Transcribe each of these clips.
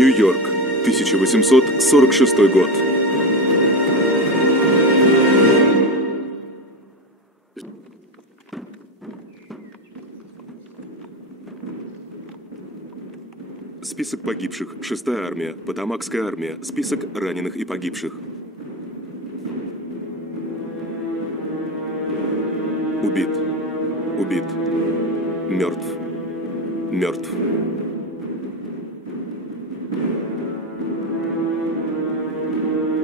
Нью-Йорк, 1846 год. Список погибших. 6-я армия. Потомакская армия. Список раненых и погибших. Убит. Убит. Мертв. Мертв.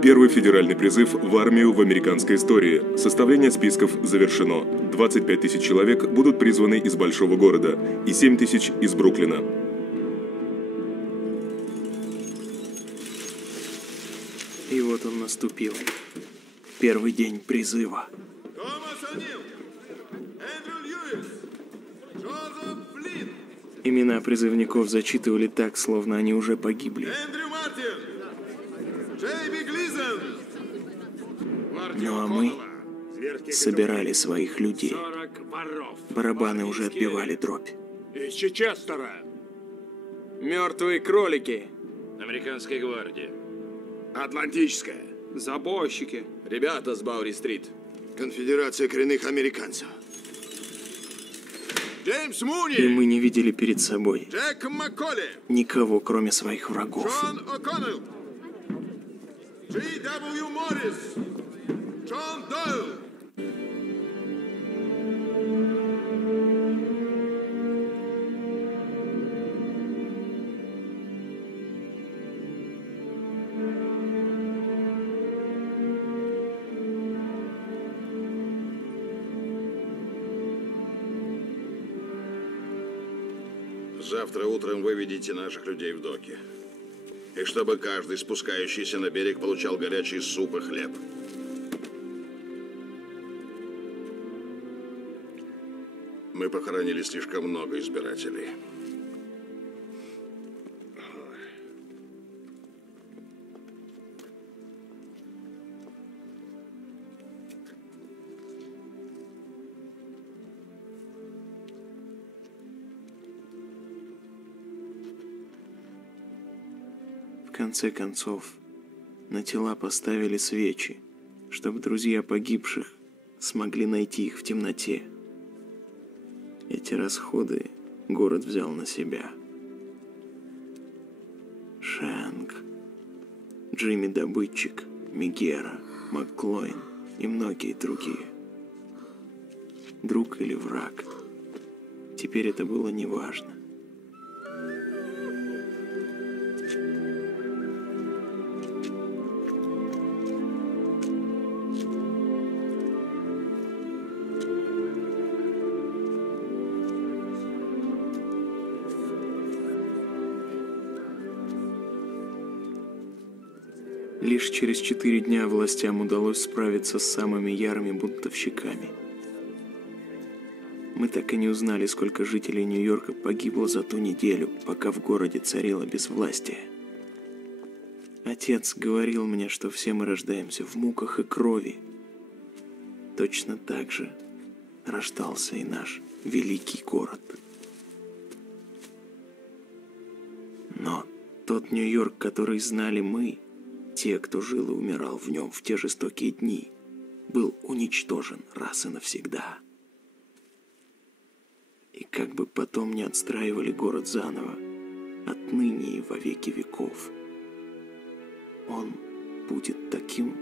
Первый федеральный призыв в армию в американской истории. Составление списков завершено. 25 тысяч человек будут призваны из большого города и 7 тысяч из Бруклина. И вот он наступил. Первый день призыва. Имена призывников зачитывали так, словно они уже погибли. Ну а мы собирали своих людей. Барабаны уже отбивали дробь. Из Чичестера. Мертвые кролики. Американская гвардия. Атлантическая. Забойщики. Ребята с Баури-стрит. Конфедерация коренных американцев. Джеймс И Муни. мы не видели перед собой Джек Макколи. никого, кроме своих врагов. Джон О'Коннелл. G.W. Моррис. Джон Дойл. Завтра утром выведите наших людей в доки. И чтобы каждый спускающийся на берег получал горячий суп и хлеб. Мы похоронили слишком много избирателей. В конце концов, на тела поставили свечи, чтобы друзья погибших смогли найти их в темноте. Эти расходы город взял на себя. Шенк, Джимми Добытчик, Мегера, Макклоин и многие другие. Друг или враг, теперь это было неважно. Лишь через 4 дня властям удалось справиться с самыми ярыми бунтовщиками. Мы так и не узнали, сколько жителей Нью-Йорка погибло за ту неделю, пока в городе царило безвластие. Отец говорил мне, что все мы рождаемся в муках и крови. Точно так же рождался и наш великий город. Но тот Нью-Йорк, который знали мы, те, кто жил и умирал в нем в те жестокие дни, был уничтожен раз и навсегда. И как бы потом не отстраивали город заново, отныне и во веки веков, он будет таким,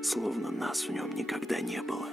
словно нас в нем никогда не было.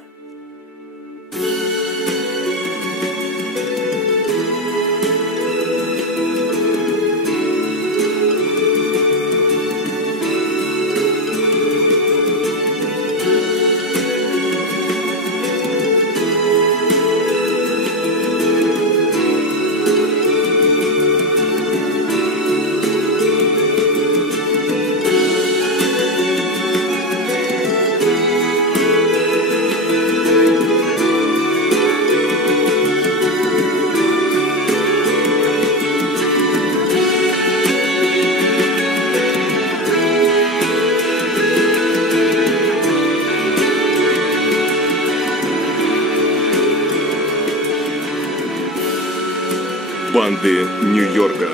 Банды Нью-Йорка.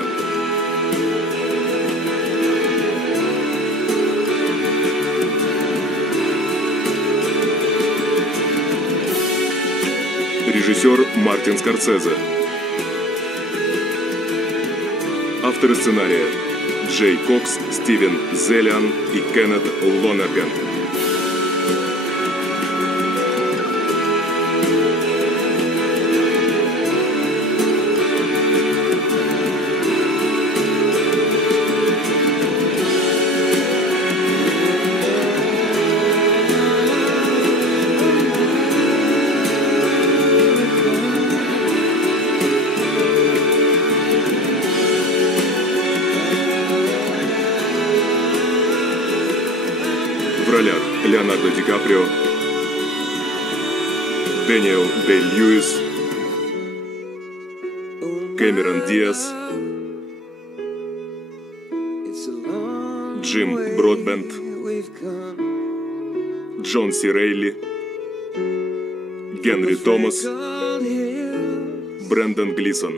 Режиссер Мартин Скорсезе. Авторы сценария Джей Кокс, Стивен Зелиан и Кеннет Лонерген. В ролях Леонардо Ди Каприо, Дэниел Дэй-Льюис, Кэмерон Диас, Джим Бродбент, Джон Си Рейли, Генри Томас, Брэндон Глисон.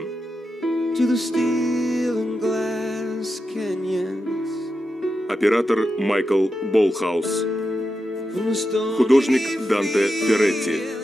Оператор Майкл Болхаус. Художник Данте Ферретти.